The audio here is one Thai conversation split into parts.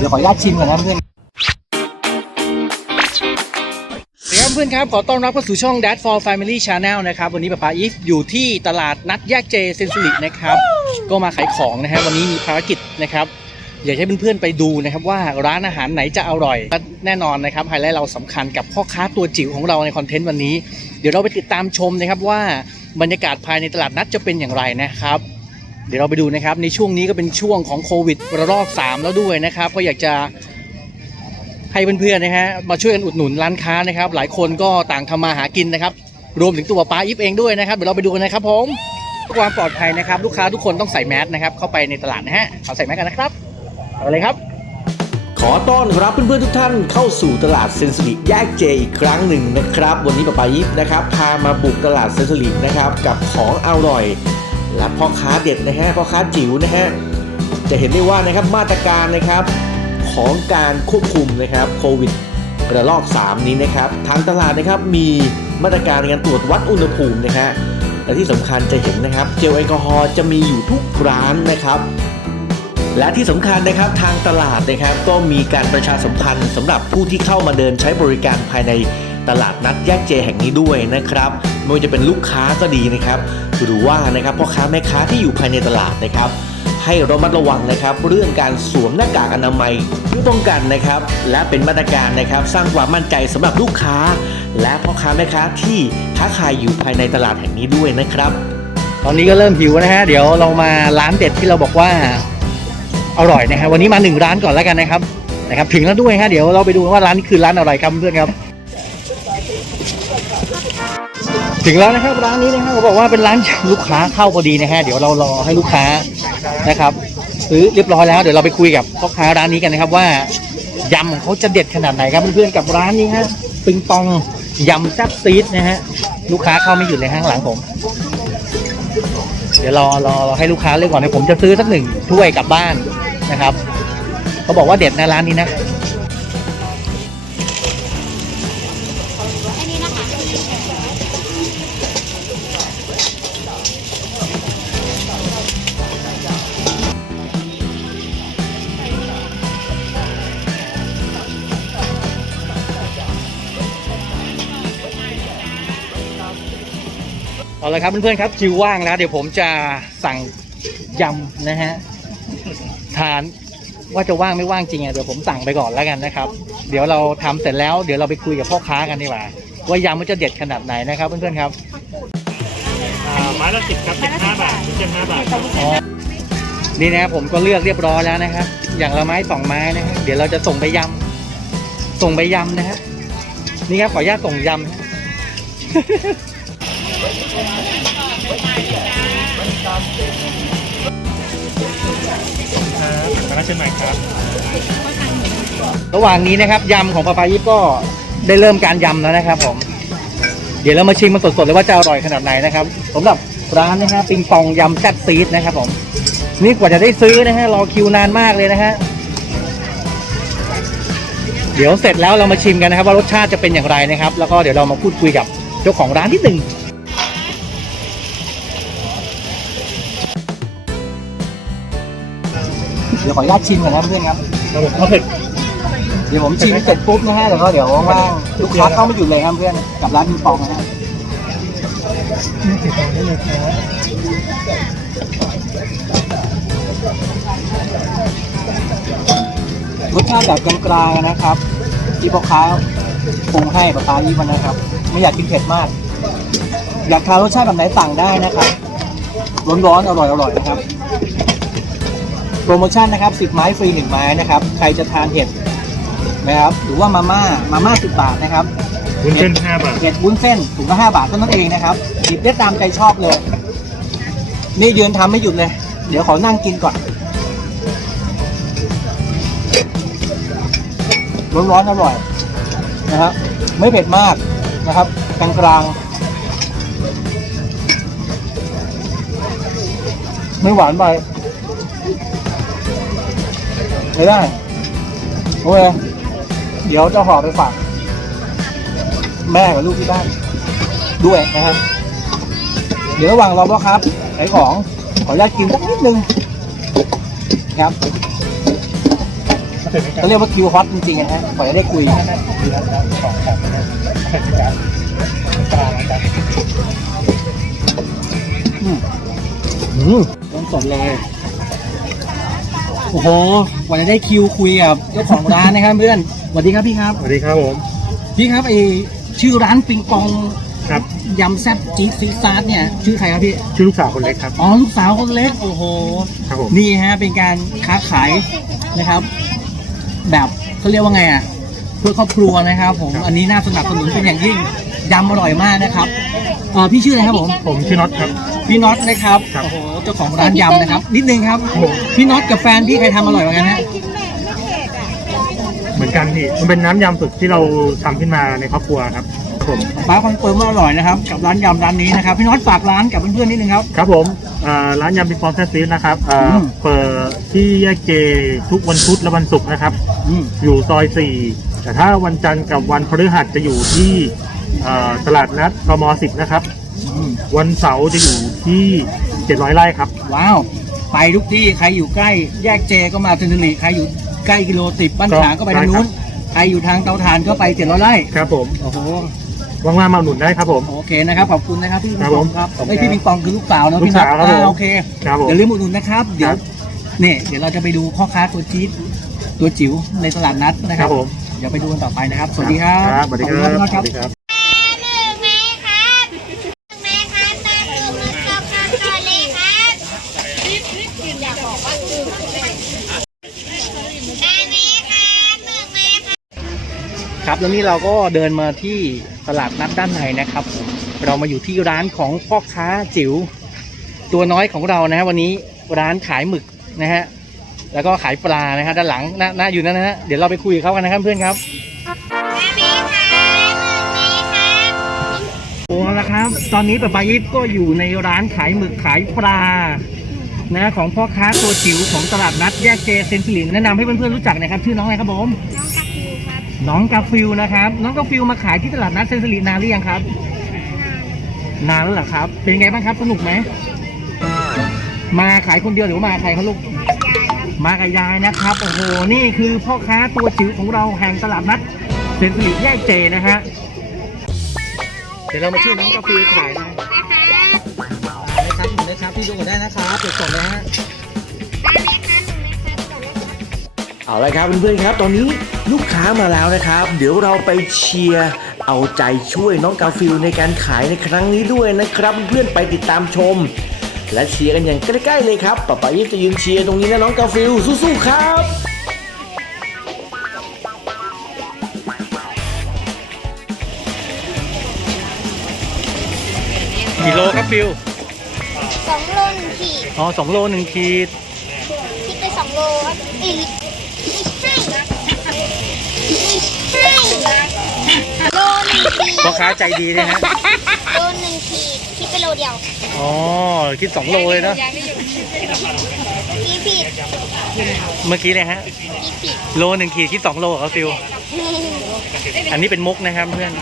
เดี๋ยวขออนุญาตชิมก่อนนะเพื่อนสวัสดีครับเพื่อนครับ ขอต้อนรับเข้าสู่ช่อง Dad for Family Channel นะครับ วันนี้ป้าปาอีฟอยู่ที่ตลาดนัดแยกเจเซนสุรินะครับ ก็มาขายของนะฮะวันนี้มีภารกิจนะครับ อยากให้เพื่อนๆไปดูนะครับว่าร้านอาหารไหนจะอร่อยและแน่นอนนะครับไฮไลท์เราสำคัญกับพ่อค้าตัวจิ๋วของเราในคอนเทนต์วันนี้ เดี๋ยวเราไปติดตามชมนะครับว่าบรรยากาศภายในตลาดนัดจะเป็นอย่างไรนะครับ เดี๋ยวเราไปดูนะครับในช่วงนี้ก็เป็นช่วงของโควิดระลอก 3 แล้วด้วยนะครับ ก็อยากจะให้เพื่อนๆนะฮะมาช่วยกันอุดหนุนร้านค้านะครับ หลายคนก็ต่างทำมาหากินนะครับ รวมถึงตัวป้าอิฟเองด้วยนะครับเดี๋ยวเราไปดูกันนะครับผมความปลอดภัยนะครับ ลูกค้าทุกคนต้องใส่แมสนะครับเข้าไปในตลาดนะฮะขอใส่แมสกันนะครับเอาเลยครับ ขอต้อนรับเพื่อนๆทุกท่านเข้าสู่ตลาดเซนสุริแยกเจอีกครั้งหนึ่งนะครับ วันนี้ป้าปายิปนะครับพามาบุกตลาดเซนสุรินะครับกับของอร่อย และพ่อค้าเด็ดนะฮะพ่อค้าจิ๋วนะฮะจะเห็นได้ว่านะครับมาตรการนะครับของการควบคุมนะครับโควิดระลอก 3 นี้นะครับทางตลาดนะครับมีมาตรการในการตรวจวัดอุณหภูมินะฮะและที่สำคัญจะเห็นนะครับเจลแอลกอฮอล์จะมีอยู่ทุกร้านนะครับ และที่สำคัญนะครับทางตลาดนะครับก็มีการประชาสัมพันธ์สำหรับผู้ที่เข้ามาเดินใช้บริการภายในตลาดนัดแยกเจแห่งนี้ด้วยนะครับ ไม่ว่าจะเป็นลูกค้าก็ดีนะครับ หรือว่านะครับพ่อค้าแม่ค้าที่อยู่ภายในตลาดนะครับ ให้ระมัดระวังนะครับ เรื่องการสวมหน้ากากอนามัยเพื่อป้องกันนะครับ และเป็นมาตรการนะครับ สร้างความมั่นใจสำหรับลูกค้า และพ่อค้าแม่ค้าที่ค้าขายอยู่ภายในตลาดแห่งนี้ด้วยนะครับ ตอนนี้ก็เริ่มหิวนะฮะเดี๋ยวเรามาร้านเด็ดที่เราบอกว่าอร่อยนะฮะวันนี้มาหนึ่งร้านก่อนแล้วกันนะครับนะครับถึงแล้วด้วยฮะเดี๋ยวเราไปดูว่าร้านนี้คือร้านอะไรครับเพื่อนครับ ถึงแล้วนะครับร้านนี้นะฮะเขาบอกว่าเป็นร้านลูกค้าเข้าพอดีนะฮะเดี๋ยวเรารอให้ลูกค้านะครับซื้อเรียบร้อยแล้วเดี๋ยวเราไปคุยกับพ่อค้าร้านนี้กันนะครับว่ายำของเขาจะเด็ดขนาดไหนครับเพื่อนๆกับร้านนี้ฮะปิงปองยำแซ่บซีดนะฮะลูกค้าเข้าไม่หยุดเลยข้างหลังผม เดี๋ยวรอรอรอให้ลูกค้าเลือกก่อนนะผมจะซื้อสักหนึ่งถ้วยกลับบ้านนะครับเขาบอกว่าเด็ดนะร้านนี้นะ เอาละครับเพื่อนๆครับคิวว่างแล้วเดี๋ยวผมจะสั่งยำนะฮะทานว่าจะว่างไม่ว่างจริงอะเดี๋ยวผมสั่งไปก่อนแล้วกันนะครับ เดี๋ยวเราทำเสร็จแล้วเดี๋ยวเราไปคุยกับพ่อค้ากันดีกว่าว่ายำมันจะเด็ดขนาดไหนนะครับเพื่อนๆครับอ่าไม้ละสิบครับสิบห้าบาทสิบเจ็ดห้าบาทอ๋อนี่นะผมก็เลือกเรียบร้อยแล้วนะครับ อย่างละไม้สองไม้นะฮะเดี๋ยวเราจะส่งไปยำส่งไปยำนะฮะนี่ครับขออนุญาตส่งยำนะ ครับมาแล้วเช่นใหม่ครับ ระหว่างนี้นะครับยำของปาปายิปก็ได้เริ่มการยำแล้วนะครับผม เดี๋ยวเรามาชิมมันสดๆเลยว่าจะอร่อยขนาดไหนนะครับสำหรับร้านนะฮะปิงปองยำแซ่บซีดนะครับผม นี่กว่าจะได้ซื้อนะฮะรอคิวนานมากเลยนะฮะเดี๋ยวเสร็จแล้วเรามาชิมกันนะครับว่ารสชาติจะเป็นอย่างไรนะครับ แล้วก็เดี๋ยวเรามาพูดคุยกับเจ้าของร้านนิดหนึ่ง เดี๋ยวขออนุญาตชิมก่อนนะเพื่อนครับระบบข้าวเผ็ดเดี๋ยวผมชิมเสร็จปุ๊บนะฮะเดี๋ยวก็เดี๋ยวว่างๆลูกค้าเข้าไม่หยุดเลยครับเพื่อนกับร้านปิงปองนะฮะรสชาติแบบกลางๆนะครับ ที่พ่อค้าปรุงให้ป้าปายี่วันนะครับ ไม่อยากกินเผ็ดมาก อยากทานรสชาติแบบไหนสั่งได้นะครับ ร้อนๆอร่อยๆนะครับโป รโมชั่นนะครับ 10 ไม้ฟรี 1 ไม้นะครับ ใครจะทานเห็ดนะครับหรือว่ามาม่ามาม่า 10 บาทนะครับวุ้นเส้นห้าบาทเห็ดวุ้นเส้นถุงละ5บาทเท่านั้นเองนะครับหยิบได้ตามใจชอบเลย นี่ยืนทำไม่หยุดเลย เดี๋ยวขอนั่งกินก่อน ร้อนๆอร่อยนะครับไม่เผ็ดมากนะครับกลางๆไม่หวานไป ไม่ได้โอเคเดี๋ยวจะห่อไปฝาก แม่กับลูกที่บ้าน ด้วยนะครับ เดี๋ยวระหว่างรอพ่อครับขายของขออนุญาตกินสักนิดนึงครับเขาเรียกว่าคิวฮอตจริงๆนะฮะกว่าจะได้คุยอืมอืมต้องสดเลย โอ้โหกว่าจะได้คิวคุยกับเจ้าของร้านนะครับเพื่อนสวัสดีครับพี่ครับ สวัสดีครับผม พี่ครับไอชื่อร้านปิงปองครับยำแซ่บจี๊ดซีดซาร์เนี่ยชื่อใครครับพี่ ชื่อลูกสาวคนเล็กครับ อ๋อลูกสาวคนเล็กโอ้โหครับผมนี่ฮะเป็นการค้าขายนะครับ แบบเขาเรียกว่าไงอะ เพื่อครอบครัวนะครับผมอันนี้น่าสนับสนุนเป็นอย่างยิ่งยำอร่อยมากนะครับเอ่อพี่ชื่ออะไรครับผม ผมชื่อน็อตครับ พี่น็อตนะครับครับ โอ้โหเจ้าของร้านยำนะครับ นิดนึงครับพี่น็อตกับแฟนพี่ใครทำอร่อยกว่ากันฮะเหมือนกันพี่มันเป็นน้ำยำสุดที่เราทำขึ้นมาในครอบครัวครับครับ ผมป้าคอนเฟิร์มว่าอร่อยนะครับ กับร้านยำร้านนี้นะครับ พี่น็อตฝากร้านกับเพื่อนๆนิดนึงครับ ครับผมอ่าร้านยำปิงปองแซ่บซีดนะครับอ่าอืม เปิดที่แยกเจทุกวันพุธและวันศุกร์นะครับ อืม อยู่ซอยสี่แต่ถ้าวันจันทร์กับวันพฤหัสจะอยู่ที่อ่าตลาดนัดกมสิบนะครับ อืม วันเสาร์จะอยู่ที่เจ็ดร้อยไร่ครับ ว้าว ไปทุกที่ใครอยู่ใกล้แยกเจก็มาเซนทรีใครอยู่ใกล้กิโลติบบ้านฉางก็ไปทางนู้น ใครอยู่ทางเตาถ่านก็ไปเจ็ดร้อยไร่ ครับผม โอ้โห ว่างๆมาอุดหนุนได้ครับผม โอเคนะครับขอบคุณนะครับพี่ปิงครับปผองมครับขอบคุณไอยพี่ปิงปองคือลูกสาวเนอะลูพี่กสาวครับผม อ่โอเคครับผม อย่าลืมอุดหนุนนะครับ เดี๋ยวครับ เนี่ยเดี๋ยวเราจะไปดูพ่อค้าตัวจี๊ดตัวจิ๋วในตลาดนัดนะคครัรับบผมเดี๋ยวไปดูกันต่อไปนะครับสวัสดีครับครับสวัสดีคขรัอบบคุณสมากครับวัสดีครับหนึ่งไหมครับหนึ่งไหมครับตาตูมือกับคำตอเลยครับอยากบอกว่าคือได้ไหมครับหนึ่งไหมครับ ครับแล้วนี่เราก็เดินมาที่ต ลาดนัดด้านในนะครับผมเรามาอยู่ที่ร้านของพ่อค้าจิ๋วตัวน้อยของเรานะฮะวันนี้ร้านขายหมึกนะฮะแล้วก็ขายปลานะฮะด้านหลังหน้าหน้าอยู่นั่นนะฮะเดี๋ยวเราไปคุยกับเขากันนะครับเพื่อนครับได้ไหมครับหนึ่งไหมครับโอ้ละครับ ตอนนี้ป้าปายิปก็อยู่ในร้านขายหมึกขายปลานะของพ่อค้าตัวจิ๋วของตลาดนัดแยกเจเซนซิลินแนะนำให้เพื่อนๆรู้จักหนะครับชื่อน้องอะไรครับผมน้องกัฟฟิวครับ น้องกาฟิลนะครับ น้องกาฟิลมาขายที่ตลาดนัดเซนซิลินนานหรือยังครับ นานแล้วเหรอครับ เป็นไงบ้างครับสนุกไหมมาขายคนเดียวหรือว่ามาใครครับลูกมากับยายนะครับโอ้โหนี่คือพ่อค้าตัวจิ๋วของเราแห่งตลาดนัดเซนซิลิแยกเจนะฮะเดี๋ยวเรามาช่วยน้องกาฟิลขายนะนะครับนะครับหนึ่งนะครับพี่ดูก่อนได้นะครับเดี๋ยวส่งเลยฮะ เอาละครับเพื่อนๆครับ ตอนนี้ลูกค้ามาแล้วนะครับ เดี๋ยวเราไปเชียร์เอาใจช่วยน้องกาฟิลในการขายในครั้งนี้ด้วยนะครับ เพื่อนๆไปติดตามชม และเชียร์กันอย่างใกล้ๆเลยครับป๊าป๊ายิปจะยืนเชียร์ตรงนี้นะน้องกาฟิลสู้ๆครับกี่โลครับฟิลสองโลหนึ่งขีดอ๋อสองโลหนึ่งขีดคิดไปสองโลครับอีกไม่ใช่ไม่ใช่ โลหนึ่งขีดพ่อค้าใจดีนะฮะ โลหนึ่งขีดคิดไปโลเดียวอ๋อ คิดสองโลเลยเนอะพี่ผิดเมื่อกี้เลยฮะ พี่ผิดโลหนึ่งขีดคิดสองโลเหรอฟิลอันนี้เป็นมุกนะครับเพื่อน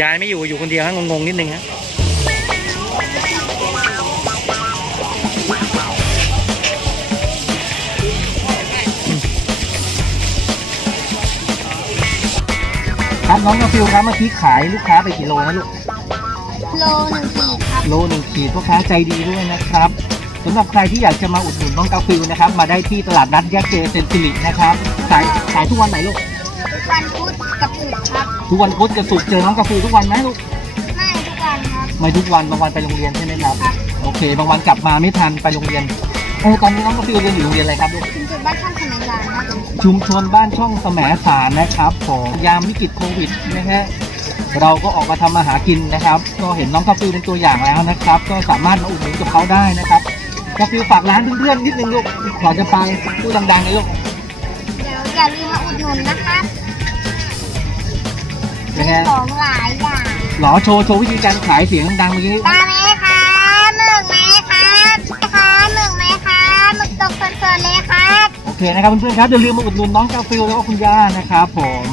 ยายไม่อยู่อยู่คนเดียวฮะงงๆนิดนึงฮะ ครับน้องกาฟิลครับเมื่อกี้ขายลูกค้าไปกี่โลนะลูก โลหนึ่งขีดครับ โลหนึ่งขีดพ่อค้าใจดีด้วยนะครับสำหรับใครที่อยากจะมาอุดหนุนน้องกาฟิลนะครับ มาได้ที่ตลาดนัดแยกเจเซนซิลินะครับขายขายทุกวันไหนลูก วันพุธกับศุกร์ครับ ทุกวันพุธกับศุกร์เจอน้องกาฟิลทุกวันไหมลูก ไม่ทุกวันครับ ไม่ทุกวันบางวันไปโรงเรียนใช่ไหมครับ ครับ โอเค บางวันกลับมาไม่ทันไปโรงเรียนเออตอนนี้น้องกาฟิลเรียนอยู่โรงเรียนอะไรครับลูก ถึงจุดบ้านช่างขนาดกลางครับ ชุมชนบ้านช่องแสมสารนะครับผมยามวิกฤตโควิดนะฮะเราก็ออกมาทำมาหากินนะครับ ก็เห็นน้องกาฟิลเป็นตัวอย่างแล้วนะครับ ก็สามารถมาอุดหนุนกับเขาได้นะครับกาฟิลฝากร้านเพื่อนๆนิดนึงลูกก่อนจะไปพูดดังๆเลยลูกเดี๋ยวอย่าลืมมาอุดหนุนนะครับเป็นไงของหลายอย่างหรอโชว์โชว์วิธีการขายเสียงดังๆเมื่อกี้ตาไหมครับหนึ่งไหมครับครับหนึ่งไหมครับหมึกตกสดๆเลยครับโอ เคนะครับเพื่อนๆครับอย่าลืมมาอุดหนุนน้องกาฟิลแล้วก็คุณย่านะครับผม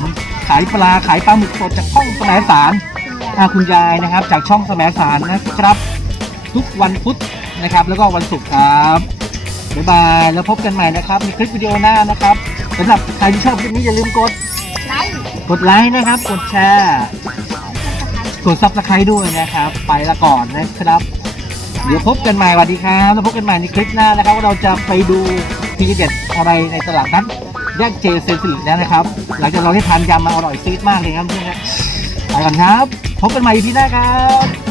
ขายปลาขายปลาหมึกสดจากช่องแสมสารอ่าคุณยายนะครับ จากช่องแสมสารนะครับ ทุกวันพุธนะครับ แล้วก็วันศุกร์ครับบ๊ายบายแล้วพบกันใหม่นะครับในคลิปวิดีโอหน้านะครับสำหรับใครที่ชอบคลิปนี้อย่าลืมกดไลค์กดไลค์นะครับ กดแชร์กดซับสไครต์ด้วยนะครับ ไปละก่อนนะครับ เดี๋ยวพบกันใหม่สวัสดีครับ แล้วพบกันใหม่ในคลิปหน้านะครับว่าเราจะไปดู ทีเด็ดอะไรในตลาดนัดแยกเจเซนสิริแล้วนะครับ หลังจากเราได้ทานยำมาอร่อยซีดมากเลยครับเพื่อนๆไปก่อนครับ พบกันใหม่ที่หน้าครับ